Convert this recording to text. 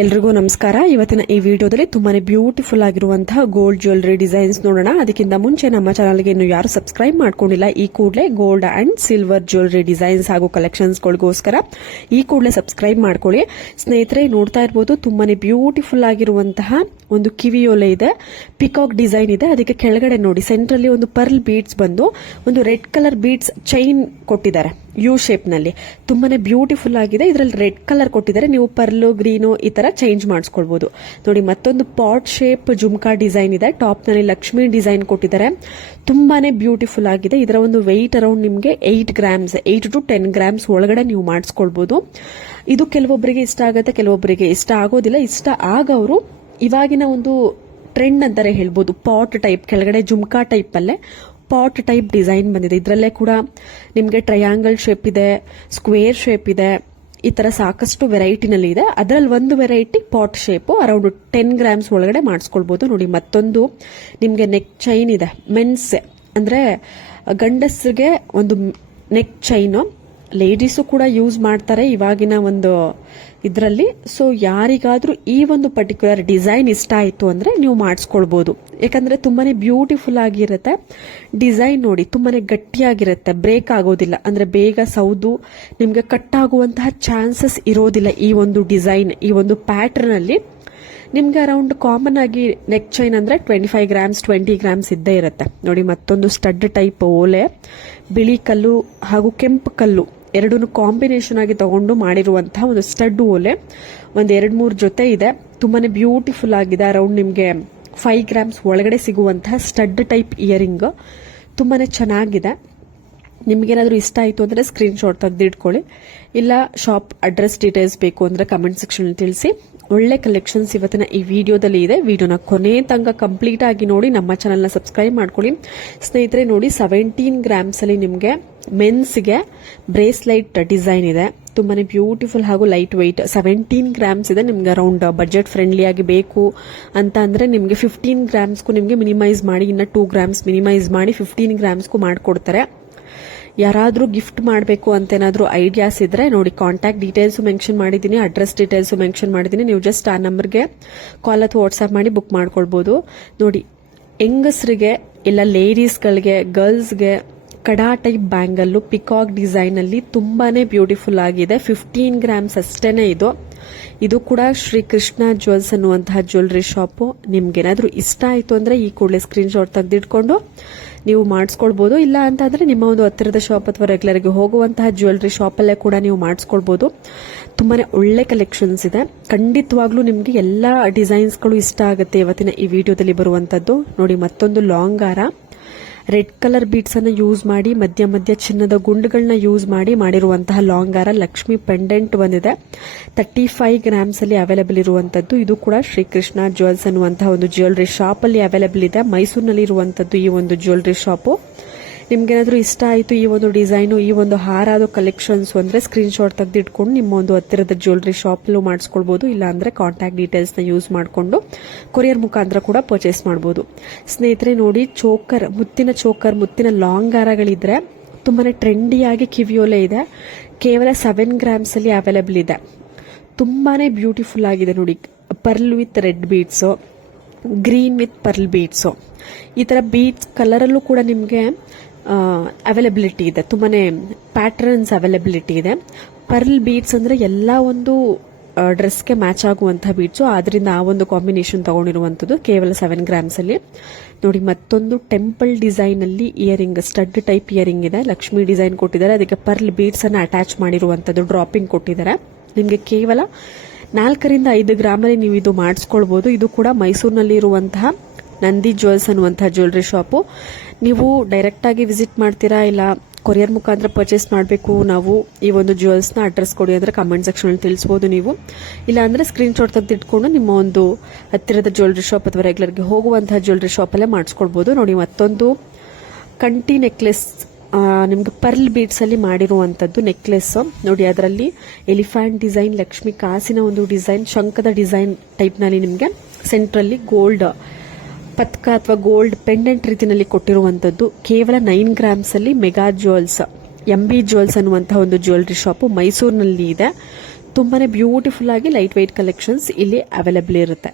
ಎಲ್ರಿಗೂ ನಮಸ್ಕಾರ. ಇವತ್ತಿನ ಈ ವಿಡಿಯೋದಲ್ಲಿ ತುಂಬಾನೇ ಬ್ಯೂಟಿಫುಲ್ ಆಗಿರುವಂತಹ ಗೋಲ್ಡ್ ಜ್ಯುವೆಲರಿ ಡಿಸೈನ್ಸ್ ನೋಡೋಣ. ಅದಕ್ಕಿಂತ ಮುಂಚೆ ನಮ್ಮ ಚಾನಲ್ಗೆ ಇನ್ನು ಯಾರು ಸಬ್ಸ್ಕ್ರೈಬ್ ಮಾಡ್ಕೊಂಡಿಲ್ಲ, ಈ ಕೂಡಲೇ gold and silver jewellery designs ಹಾಗೂ ಕಲೆಕ್ಷನ್ಸ್ಗಳಿಗೋಸ್ಕರ ಈ ಕೂಡಲೇ ಸಬ್ಸ್ಕ್ರೈಬ್ ಮಾಡ್ಕೊಳ್ಳಿ. ಸ್ನೇಹಿತರೆ, ನೋಡ್ತಾ ಇರಬಹುದು ತುಂಬಾನೇ ಬ್ಯೂಟಿಫುಲ್ ಆಗಿರುವಂತಹ ಒಂದು ಕಿವಿಯೋಲೆ ಇದೆ, ಪಿಕಾಕ್ ಡಿಸೈನ್ ಇದೆ. ಅದಕ್ಕೆ ಕೆಳಗಡೆ ನೋಡಿ ಸೆಂಟ್ರಲ್ಲಿ ಒಂದು ಪರ್ಲ್ ಬೀಡ್ಸ್ ಬಂದು ಒಂದು ರೆಡ್ ಕಲರ್ ಬೀಡ್ಸ್ ಚೈನ್ ಕೊಟ್ಟಿದ್ದಾರೆ ಯು ಶೇಪ್ ನಲ್ಲಿ. ತುಂಬಾನೇ ಬ್ಯೂಟಿಫುಲ್ ಆಗಿದೆ. ಇದರಲ್ಲಿ ರೆಡ್ ಕಲರ್ ಕೊಟ್ಟಿದ್ದಾರೆ, ನೀವು ಪರ್ಲ್ ಗ್ರೀನು ಈ ತರ ಚೇಂಜ್ ಮಾಡಿಸ್ಕೊಳ್ಬಹುದು. ನೋಡಿ ಮತ್ತೊಂದು ಪಾಟ್ ಶೇಪ್ ಜುಮ್ಕಾ ಡಿಸೈನ್ ಇದೆ, ಟಾಪ್ ನಲ್ಲಿ ಲಕ್ಷ್ಮಿ ಡಿಸೈನ್ ಕೊಟ್ಟಿದ್ದಾರೆ. ತುಂಬಾನೇ ಬ್ಯೂಟಿಫುಲ್ ಆಗಿದೆ. ಇದರ ಒಂದು ವೆಯ್ಟ್ ಅರೌಂಡ್ ನಿಮಗೆ 8 ಗ್ರಾಮ್ಸ್ 8 to 10 ಗ್ರಾಮ್ಸ್ ಒಳಗಡೆ ನೀವು ಮಾಡಿಸ್ಕೊಳ್ಬಹುದು. ಇದು ಕೆಲವೊಬ್ಬರಿಗೆ ಇಷ್ಟ ಆಗುತ್ತೆ, ಕೆಲವೊಬ್ಬರಿಗೆ ಇಷ್ಟ ಆಗೋದಿಲ್ಲ. ಇಷ್ಟ ಆಗವರು ಇವಾಗಿನ ಒಂದು ಟ್ರೆಂಡ್ ಅಂತಾರೆ ಹೇಳ್ಬೋದು, ಪಾಟ್ ಟೈಪ್ ಕೆಳಗಡೆ ಜುಮ್ಕಾ ಟೈಪ್ ಅಲ್ಲೇ ಪಾಟ್ ಟೈಪ್ ಡಿಸೈನ್ ಬಂದಿದೆ. ಇದರಲ್ಲೇ ಕೂಡ ನಿಮಗೆ ಟ್ರಯಾಂಗಲ್ ಶೇಪ್ ಇದೆ, ಸ್ಕ್ವೇರ್ ಶೇಪ್ ಇದೆ, ಈ ತರ ಸಾಕಷ್ಟು ವೆರೈಟಿನಲ್ಲಿ ಇದೆ. ಅದರಲ್ಲಿ ಒಂದು variety pot shape around 10 grams ಒಳಗಡೆ ಮಾಡಿಸ್ಕೊಳ್ಬಹುದು. ನೋಡಿ ಮತ್ತೊಂದು ನಿಮಗೆ ನೆಕ್ ಚೈನ್ ಇದೆ, ಮೆನ್ಸ್ ಅಂದ್ರೆ ಗಂಡಸರಿಗೆ ಒಂದು ನೆಕ್ ಚೈನ್, ಲೇಡೀಸು ಕೂಡ ಯೂಸ್ ಮಾಡ್ತಾರೆ ಇವಾಗಿನ ಒಂದು ಇದರಲ್ಲಿ. ಸೊ ಯಾರಿಗಾದ್ರೂ ಈ ಒಂದು ಪರ್ಟಿಕ್ಯುಲರ್ ಡಿಸೈನ್ ಇಷ್ಟ ಆಯ್ತು ಅಂದ್ರೆ ನೀವು ಮಾಡಿಸ್ಕೊಳ್ಬಹುದು. ಯಾಕಂದ್ರೆ ತುಂಬಾನೇ ಬ್ಯೂಟಿಫುಲ್ ಆಗಿರುತ್ತೆ ಡಿಸೈನ್. ನೋಡಿ ತುಂಬಾನೇ ಗಟ್ಟಿಯಾಗಿರುತ್ತೆ, ಬ್ರೇಕ್ ಆಗೋದಿಲ್ಲ, ಅಂದ್ರೆ ಬೇಗ ಸೌದು ನಿಮ್ಗೆ ಕಟ್ ಆಗುವಂತಹ ಚಾನ್ಸಸ್ ಇರೋದಿಲ್ಲ. ಈ ಒಂದು ಡಿಸೈನ್, ಈ ಒಂದು ಪ್ಯಾಟರ್ನ್ ಅಲ್ಲಿ ನಿಮ್ಗೆ ಅರೌಂಡ್ ಕಾಮನ್ ಆಗಿ ನೆಕ್ ಚೈನ್ ಅಂದ್ರೆ 25 ಗ್ರಾಮ್ಸ್ 20 ಗ್ರಾಮ್ಸ್ ಇದ್ದೇ ಇರುತ್ತೆ. ನೋಡಿ ಮತ್ತೊಂದು ಸ್ಟಡ್ ಟೈಪ್ ಓಲೆ, ಬಿಳಿ ಕಲ್ಲು ಹಾಗೂ ಕೆಂಪು ಕಲ್ಲು ಎರಡೂ ಕಾಂಬಿನೇಷನ್ ಆಗಿ ತಗೊಂಡು ಮಾಡಿರುವಂತಹ ಒಂದು ಸ್ಟಡ್ ಓಲೆ. ಒಂದ್ 2-3 ಜೊತೆ ಇದೆ. ತುಂಬಾನೇ ಬ್ಯೂಟಿಫುಲ್ ಆಗಿದೆ. ಅರೌಂಡ್ ನಿಮ್ಗೆ 5 ಗ್ರಾಮ್ಸ್ ಒಳಗಡೆ ಸಿಗುವಂತಹ ಸ್ಟಡ್ ಟೈಪ್ ಇಯರಿಂಗ್ ತುಂಬಾನೇ ಚೆನ್ನಾಗಿದೆ. ನಿಮ್ಗೇನಾದ್ರೂ ಇಷ್ಟ ಆಯ್ತು ಅಂದ್ರೆ ಸ್ಕ್ರೀನ್ ಶಾಟ್ ತೆಗೆದಿಟ್ಕೊಳ್ಳಿ, ಇಲ್ಲ ಶಾಪ್ ಅಡ್ರೆಸ್ ಡೀಟೇಲ್ಸ್ ಬೇಕು ಅಂದ್ರೆ ಕಮೆಂಟ್ ಸೆಕ್ಷನ್ ತಿಳಿಸಿ. ಒಳ್ಳೆ ಕಲೆಕ್ಷನ್ಸ್ ಇವತ್ತಿನ ಈ ವಿಡಿಯೋದಲ್ಲಿ ಇದೆ. ವಿಡಿಯೋನ ಕೊನೆ ತನಕ ಕಂಪ್ಲೀಟ್ ಆಗಿ ನೋಡಿ, ನಮ್ಮ ಚಾನಲ್ನ ಸಬ್ಸ್ಕ್ರೈಬ್ ಮಾಡ್ಕೊಳ್ಳಿ. ಸ್ನೇಹಿತರೆ ನೋಡಿ 17 ಗ್ರಾಮ್ಸ್ ಅಲ್ಲಿ ನಿಮಗೆ ಮೆನ್ಸ್ಗೆ ಬ್ರೇಸ್ಲೈಟ್ ಡಿಸೈನ್ ಇದೆ. ತುಂಬಾನೇ ಬ್ಯೂಟಿಫುಲ್ ಹಾಗೂ ಲೈಟ್ ವೆಯ್ಟ್. 17 ಗ್ರಾಮ್ಸ್ ಇದೆ. ನಿಮ್ಗೆ ಅರೌಂಡ್ ಬಜೆಟ್ ಫ್ರೆಂಡ್ಲಿ ಆಗಿ ಬೇಕು ಅಂತ ಅಂದ್ರೆ ನಿಮ್ಗೆ 15 ಗ್ರಾಮ್ಸ್ಗೂ ನಿಮ್ಗೆ ಮಿನಿಮೈಸ್ ಮಾಡಿ, ಇನ್ನ 2 ಗ್ರಾಮ್ಸ್ ಮಿನಿಮೈಸ್ ಮಾಡಿ 15 ಗ್ರಾಮ್ಸ್ಗೂ ಮಾಡ್ಕೊಡ್ತಾರೆ. ಯಾರಾದ್ರೂ ಗಿಫ್ಟ್ ಮಾಡಬೇಕು ಅಂತ ಏನಾದ್ರೂ ಐಡಿಯಾಸ್ ಇದ್ರೆ ನೋಡಿ, ಕಾಂಟ್ಯಾಕ್ಟ್ ಡೀಟೇಲ್ಸ್ ಮೆನ್ಷನ್ ಮಾಡಿದ್ದೀನಿ, ಅಡ್ರೆಸ್ ಡೀಟೇಲ್ಸ್ ಮೆನ್ಷನ್ ಮಾಡಿದ್ದೀನಿ. ನೀವು ಜಸ್ಟ್ ಆ ನಂಬರ್ಗೆ ಕಾಲ್ ಅಥವಾ ವಾಟ್ಸ್ಆಪ್ ಮಾಡಿ ಬುಕ್ ಮಾಡ್ಕೊಳ್ಬಹುದು. ನೋಡಿ ಹೆಂಗಸರಿಗೆ ಇಲ್ಲ ಲೇಡೀಸ್ಗಳಿಗೆ, ಗರ್ಲ್ಸ್ಗೆ ಕಡಾ ಟೈಪ್ ಬ್ಯಾಂಗಲ್ಲು ಪಿಕಾಕ್ ಡಿಸೈನ್ ಅಲ್ಲಿ ತುಂಬಾನೇ ಬ್ಯೂಟಿಫುಲ್ ಆಗಿದೆ. 15 ಗ್ರಾಮ್ಸ್ ಅಷ್ಟೇನೆ ಇದು. ಇದು ಕೂಡ ಶ್ರೀ ಕೃಷ್ಣ ಜ್ಯುವೆಲ್ಸ್ ಅನ್ನುವಂತಹ ಜ್ಯುವೆಲರಿ ಶಾಪು. ನಿಮ್ಗೇನಾದ್ರೂ ಇಷ್ಟ ಆಯ್ತು ಅಂದ್ರೆ ಈ ಕೂಡಲೇ ಸ್ಕ್ರೀನ್ ಶಾಟ್ ತೆಗೆದಿಟ್ಕೊಂಡು ನೀವು ಮಾಡಿಸ್ಕೊಳ್ಬಹುದು. ಇಲ್ಲ ಅಂತಂದ್ರೆ ನಿಮ್ಮ ಒಂದು ಹತ್ತಿರದ ಶಾಪ್ ಅಥವಾ ರೆಗ್ಯುಲರ್ಗೆ ಹೋಗುವಂತಹ ಜ್ಯುವೆಲರಿ ಶಾಪ್ ಅಲ್ಲೇ ಕೂಡ ನೀವು ಮಾಡಿಸ್ಕೊಳ್ಬಹುದು. ತುಂಬಾನೇ ಒಳ್ಳೆ ಕಲೆಕ್ಷನ್ಸ್ ಇದೆ. ಖಂಡಿತವಾಗ್ಲೂ ನಿಮ್ಗೆ ಎಲ್ಲಾ ಡಿಸೈನ್ಸ್ಗಳು ಇಷ್ಟ ಆಗುತ್ತೆ ಇವತ್ತಿನ ಈ ವಿಡಿಯೋದಲ್ಲಿ ಬರುವಂತದ್ದು. ನೋಡಿ ಮತ್ತೊಂದು ಲಾಂಗ್ ಹಾರ, ರೆಡ್ ಕಲರ್ ಬೀಡ್ಸ್ ಅನ್ನ ಯೂಸ್ ಮಾಡಿ, ಮಧ್ಯ ಮಧ್ಯ ಚಿನ್ನದ ಗುಂಡುಗಳನ್ನ ಯೂಸ್ ಮಾಡಿ ಮಾಡಿರುವಂತಹ ಲಾಂಗ್ ಹಾರ. ಲಕ್ಷ್ಮಿ ಪೆಂಡೆಂಟ್ ಬಂದಿದೆ. 35 ಗ್ರಾಮ್ಸ್ ಅಲ್ಲಿ ಅವೈಲೇಬಲ್ ಇರುವಂತದ್ದು. ಇದು ಕೂಡ ಶ್ರೀಕೃಷ್ಣ ಜ್ಯುವೆಲ್ಸ್ ಅನ್ನುವಂತಹ ಒಂದು ಜ್ಯುವೆಲರಿ ಶಾಪ್ ಅಲ್ಲಿ ಅವೈಲೇಬಲ್ ಇದೆ. ಮೈಸೂರಿನಲ್ಲಿ ಇರುವಂತದ್ದು ಈ ಒಂದು ಜ್ಯುವೆಲರಿ ಶಾಪು. ನಿಮ್ಗೇನಾದ್ರೂ ಇಷ್ಟ ಆಯ್ತು ಈ ಒಂದು ಡಿಸೈನು, ಈ ಒಂದು ಹಾರಾದ ಕಲೆಕ್ಷನ್ಸ್ ಅಂದ್ರೆ ಸ್ಕ್ರೀನ್ ಶಾಟ್ ತೆಗೆದಿಟ್ಕೊಂಡು ನಿಮ್ಮ ಒಂದು ಹತ್ತಿರದ ಜ್ಯುವೆಲರಿ ಶಾಪ್ ಮಾಡಿಸ್ಕೊಳ್ಬಹುದು. ಇಲ್ಲ ಅಂದ್ರೆ ಕಾಂಟ್ಯಾಕ್ಟ್ ಡೀಟೇಲ್ಸ್ ನ ಯೂಸ್ ಮಾಡಿಕೊಂಡು ಕೊರಿಯರ್ ಮುಖಾಂತರ ಕೂಡ ಪರ್ಚೇಸ್ ಮಾಡಬಹುದು. ಸ್ನೇಹಿತರೆ ನೋಡಿ, ಚೋಕರ್, ಮುತ್ತಿನ ಚೋಕರ್, ಮುತ್ತಿನ ಲಾಂಗ್ ಹಾರಗಳಿದ್ರೆ ತುಂಬಾನೇ ಟ್ರೆಂಡಿಯಾಗಿ ಕಿವಿಯೋಲೆ ಇದೆ. ಕೇವಲ 7 ಗ್ರಾಮ್ಸ್ ಅಲ್ಲಿ ಅವೈಲೇಬಲ್ ಇದೆ. ತುಂಬಾನೇ ಬ್ಯೂಟಿಫುಲ್ ಆಗಿದೆ. ನೋಡಿ pearl with red beads, green with pearl beads, ಈ ತರ ಬೀಡ್ಸ್ ಕಲರ್ ಅಲ್ಲೂ ಕೂಡ ನಿಮ್ಗೆ ಅವೈಲಬಿಲಿಟಿ ಇದೆ. ತುಂಬಾನೇ ಪ್ಯಾಟರ್ನ್ಸ್ ಅವೈಲಬಿಲಿಟಿ ಇದೆ. ಪರ್ಲ್ ಬೀಡ್ಸ್ ಅಂದ್ರೆ ಎಲ್ಲಾ ಒಂದು ಡ್ರೆಸ್ಗೆ ಮ್ಯಾಚ್ ಆಗುವಂತಹ ಬೀಡ್ಸ್, ಆದ್ರಿಂದ ಆ ಒಂದು ಕಾಂಬಿನೇಷನ್ ತಗೊಂಡಿರುವಂತದ್ದು. ಕೇವಲ 7 ಗ್ರಾಮ್ಸ್ ಅಲ್ಲಿ. ನೋಡಿ ಮತ್ತೊಂದು ಟೆಂಪಲ್ ಡಿಸೈನ್ ಅಲ್ಲಿ ಇಯರಿಂಗ್, ಸ್ಟಡ್ ಟೈಪ್ ಇಯರಿಂಗ್ ಇದೆ. ಲಕ್ಷ್ಮಿ ಡಿಸೈನ್ ಕೊಟ್ಟಿದ್ದಾರೆ, ಅದಕ್ಕೆ ಪರ್ಲ್ ಬೀಡ್ಸ್ ಅನ್ನ ಅಟ್ಯಾಚ್ ಮಾಡಿರುವಂತದ್ದು, ಡ್ರಾಪಿಂಗ್ ಕೊಟ್ಟಿದ್ದಾರೆ. ನಿಮ್ಗೆ ಕೇವಲ 4 ರಿಂದ 5 ಗ್ರಾಮ್ ಅಲ್ಲಿ ನೀವು ಇದು ಮಾಡಿಸ್ಕೊಳ್ಬಹುದು. ಇದು ಕೂಡ ಮೈಸೂರಿನಲ್ಲಿ ಇರುವಂತಹ ನಂದಿ ಜ್ಯುವೆಲ್ಸ್ ಅನ್ನುವಂತಹ ಜ್ಯುವೆಲರಿ ಶಾಪು. ನೀವು ಡೈರೆಕ್ಟ್ ಆಗಿ ವಿಸಿಟ್ ಮಾಡ್ತೀರಾ, ಇಲ್ಲ ಕೊರಿಯರ್ ಮುಖಾಂತರ ಪರ್ಚೇಸ್ ಮಾಡಬೇಕು ನಾವು ಈ ಒಂದು ಜ್ಯುವೆಲ್ಸ್ ನ ಅಡ್ರೆಸ್ ಕೊಡಿ ಅಂದ್ರೆ ಕಮೆಂಟ್ ಸೆಕ್ಷನ್ ಅಲ್ಲಿ ತಿಳಿಸಬಹುದು ನೀವು. ಇಲ್ಲ ಅಂದ್ರೆ ಸ್ಕ್ರೀನ್ ಶಾಟ್ ತೆಗೆದಿಟ್ಕೊಂಡು ನಿಮ್ಮ ಒಂದು ಹತ್ತಿರದ ಜ್ಯುವೆಲರಿ ಶಾಪ್ ಅಥವಾ ರೆಗ್ಯುಲರ್ಗೆ ಹೋಗುವಂತಹ ಜ್ಯುವೆಲರಿ ಶಾಪ್ ಅಲ್ಲೇ ಮಾಡಿಸ್ಕೊಳ್ಬಹುದು. ನೋಡಿ ಮತ್ತೊಂದು ಕಂಟಿ ನೆಕ್ಲೆಸ್, ನಿಮ್ಗೆ ಪರ್ಲ್ ಬೀಡ್ಸ್ ಅಲ್ಲಿ ಮಾಡಿರುವಂತದ್ದು ನೆಕ್ಲೆಸ್. ನೋಡಿ ಅದರಲ್ಲಿ ಎಲಿಫೆಂಟ್ ಡಿಸೈನ್, ಲಕ್ಷ್ಮಿ ಕಾಸಿನ ಒಂದು ಡಿಸೈನ್, ಶಂಖದ ಡಿಸೈನ್ ಟೈಪ್ ನಲ್ಲಿ ನಿಮ್ಗೆ ಸೆಂಟ್ರಲ್ಲಿ ಗೋಲ್ಡ್ ಪತ್ಕ ಅಥವಾ ಗೋಲ್ಡ್ ಪೆಂಡೆಂಟ್ ರೀತಿಯಲ್ಲಿ ಕೊಟ್ಟಿರುವಂತದ್ದು. ಕೇವಲ 9 ಗ್ರಾಮ್ಸ್ ಅಲ್ಲಿ ಮೆಗಾ ಜ್ಯುವೆಲ್ಸ್, MB ಜ್ಯುವೆಲ್ಸ್ ಅನ್ನುವಂತಹ ಒಂದು ಜ್ಯುವೆಲರಿ ಶಾಪ್ ಮೈಸೂರಿನಲ್ಲಿ ಇದೆ. ತುಂಬಾನೇ ಬ್ಯೂಟಿಫುಲ್ ಆಗಿ ಲೈಟ್ ವೆಯ್ಟ್ ಕಲೆಕ್ಷನ್ಸ್ ಇಲ್ಲಿ ಅವೈಲೇಬಲ್ ಇರುತ್ತೆ.